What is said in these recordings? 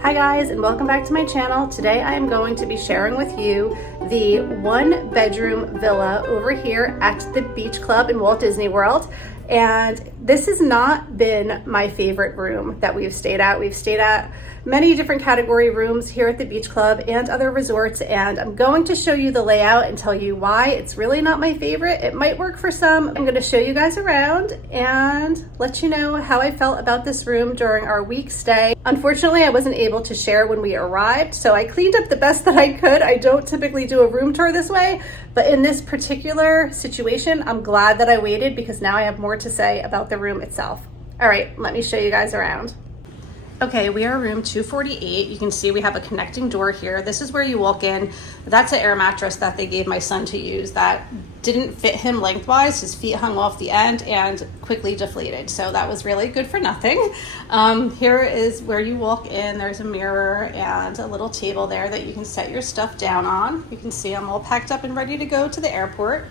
Hi guys, and welcome back to my channel. Today I am going to be sharing with you the 1-bedroom villa over here at the Beach Club in Walt Disney World. And this has not been my favorite room that we've stayed at. We've stayed at many different category rooms here at the Beach Club and other resorts, and I'm going to show you the layout and tell you why it's really not my favorite. It might work for some. I'm going to show you guys around and let you know how I felt about this room during our week stay. Unfortunately, I wasn't able to share when we arrived, so I cleaned up the best that I could. I don't typically do a room tour this way, but in this particular situation, I'm glad that I waited because now I have more to say about the room itself. All right, let me show you guys around. Okay, we are room 248. You can see we have a connecting door here. This is where you walk in. That's an air mattress that they gave my son to use that didn't fit him lengthwise. His feet hung off the end and quickly deflated. So that was really good for nothing. Here is where you walk in. There's a mirror and a little table there that you can set your stuff down on. You can see I'm all packed up and ready to go to the airport.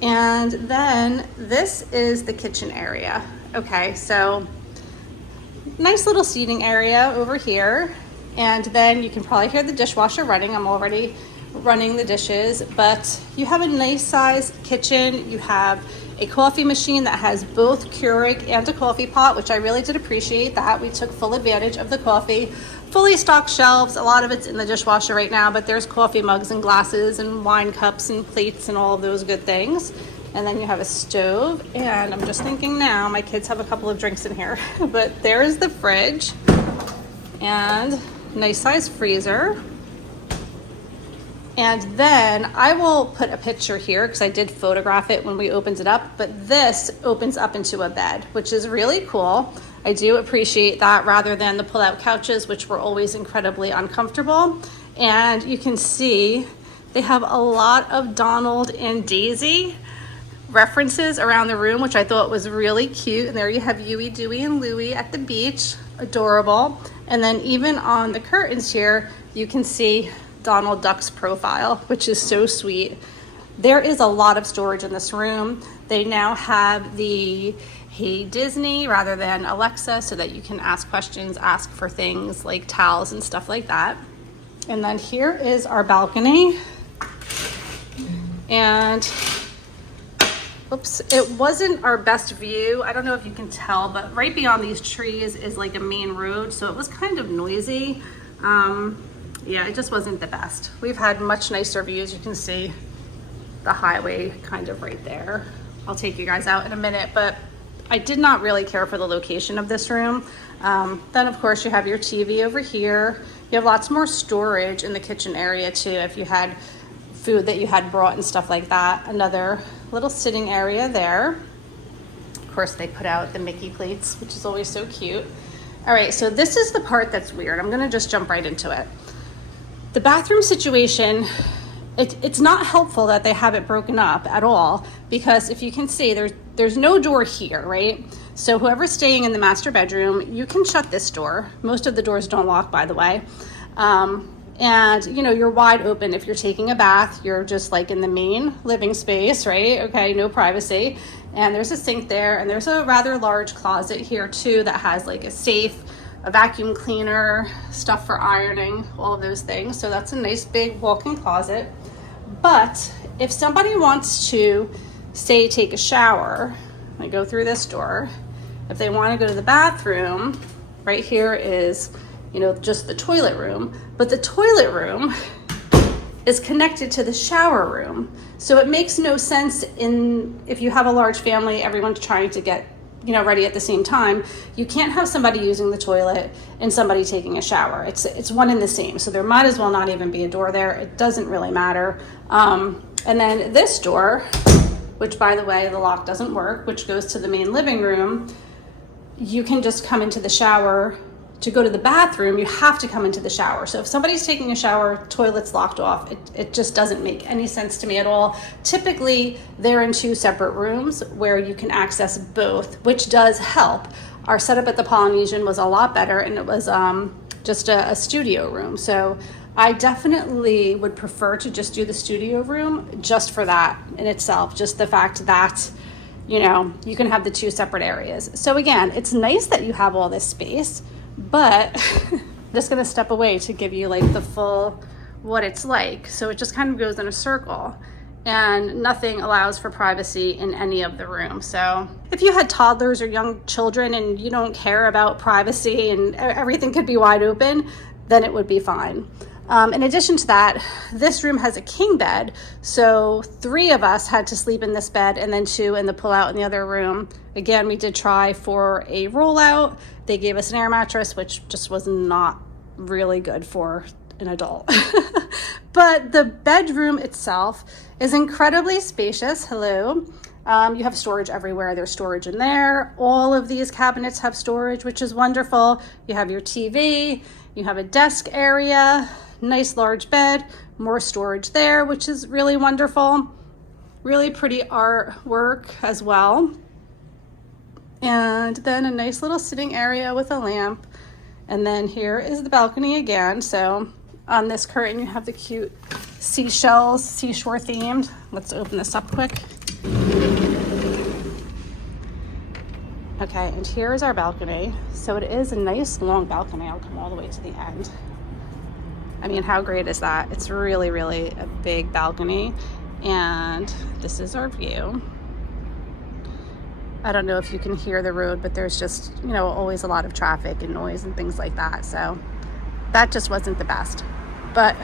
And then this is the kitchen area. Okay, so nice little seating area over here, and then you can probably hear the dishwasher running. I'm already running the dishes, but you have a nice sized kitchen. You have a coffee machine that has both Keurig and a coffee pot, which I really did appreciate that. We took full advantage of the coffee. Fully stocked shelves. A lot of it's in the dishwasher right now, but there's coffee mugs and glasses and wine cups and plates and all of those good things. And then you have a stove, and I'm just thinking now, my kids have a couple of drinks in here, but there's the fridge and nice size freezer. And then I will put a picture here because I did photograph it when we opened it up, but this opens up into a bed, which is really cool. I do appreciate that rather than the pull-out couches, which were always incredibly uncomfortable. And you can see they have a lot of Donald and Daisy references around the room, which I thought was really cute. And there you have Huey, Dewey, and Louie at the beach. Adorable. And then even on the curtains here, you can see Donald Duck's profile, which is so sweet. There is a lot of storage in this room. They now have the Hey Disney rather than Alexa, so that you can ask questions, ask for things like towels and stuff like that. And then here is our balcony. And oops, it wasn't our best view. I don't know if you can tell, but right beyond these trees is like a main road, so it was kind of noisy. Yeah, it just wasn't the best. We've had much nicer views. You can see the highway kind of right there. I'll take you guys out in a minute, but I did not really care for the location of this room. Then of course you have your TV over here. You have lots more storage in the kitchen area too, if you had food that you had brought and stuff like that. Another little sitting area there. Of course, they put out the Mickey plates, which is always so cute. All right, so this is the part that's weird. I'm gonna just jump right into it. The bathroom situation, it's not helpful that they have it broken up at all, because if you can see, there's no door here, right? So whoever's staying in the master bedroom, you can shut this door. Most of the doors don't lock, by the way. And you know, you're wide open. If you're taking a bath, you're just like in the main living space, right? Okay, no privacy. And there's a sink there, and there's a rather large closet here too that has like a safe, a vacuum cleaner, stuff for ironing, all of those things. So that's a nice big walk-in closet. But if somebody wants to, say, take a shower, I go through this door. If they want to go to the bathroom, right here is, you know, just the toilet room, but the toilet room is connected to the shower room. So it makes no sense if you have a large family, everyone's trying to get, you know, ready at the same time. You can't have somebody using the toilet and somebody taking a shower. It's one and the same. So there might as well not even be a door there. It doesn't really matter. And then this door, which by the way, the lock doesn't work, which goes to the main living room, you can just come into the shower. To go to the bathroom, you have to come into the shower. So if somebody's taking a shower, toilet's locked off, it just doesn't make any sense to me at all. Typically, they're in two separate rooms where you can access both, which does help. Our setup at the Polynesian was a lot better, and it was just a studio room. So I definitely would prefer to just do the studio room just for that in itself, just the fact that, you know, you can have the two separate areas. So again, it's nice that you have all this space, but I'm just gonna step away to give you like the full what it's like. So it just kind of goes in a circle, and nothing allows for privacy in any of the rooms. So if you had toddlers or young children and you don't care about privacy and everything could be wide open, then it would be fine. In addition to that, this room has a king bed. So 3 of us had to sleep in this bed and then 2 in the pull-out in the other room. Again, we did try for a rollout. They gave us an air mattress, which just was not really good for an adult. But the bedroom itself is incredibly spacious. Hello. You have storage everywhere. There's storage in there. All of these cabinets have storage, which is wonderful. You have your TV, you have a desk area, nice large bed, more storage there, which is really wonderful. Really pretty artwork as well. And then a nice little sitting area with a lamp. And then here is the balcony again. So on this curtain, you have the cute seashells, seashore themed. Let's open this up quick. Okay, and here is our balcony. So it is a nice long balcony. I'll come all the way to the end. I mean, how great is that? It's really, really a big balcony. And this is our view. I don't know if you can hear the road, but there's just, you know, always a lot of traffic and noise and things like that. So that just wasn't the best. But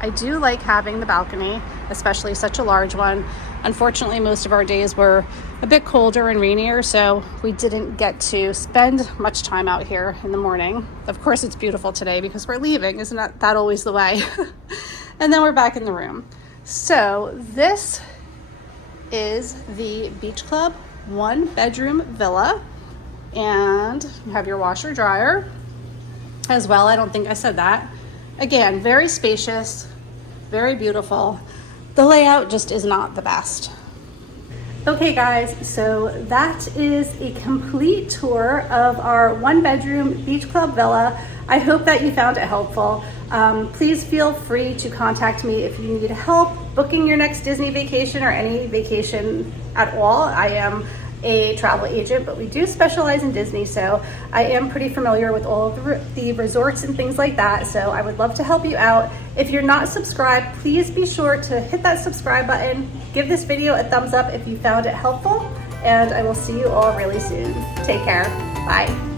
I do like having the balcony, especially such a large one. Unfortunately, most of our days were a bit colder and rainier, so we didn't get to spend much time out here in the morning. Of course, it's beautiful today because we're leaving. Isn't that always the way? And then we're back in the room. So this is the Beach Club 1-bedroom villa, and you have your washer dryer as well. I don't think I said that. Again, very spacious, very beautiful. The layout just is not the best. Okay guys, so that is a complete tour of our 1-bedroom beach club villa. I hope that you found it helpful. Please feel free to contact me if you need help booking your next Disney vacation or any vacation at all. I am a travel agent, but we do specialize in Disney, so I am pretty familiar with all of the resorts and things like that, so I would love to help you out. If you're not subscribed, please be sure to hit that subscribe button, give this video a thumbs up if you found it helpful, and I will see you all really soon. Take care. Bye.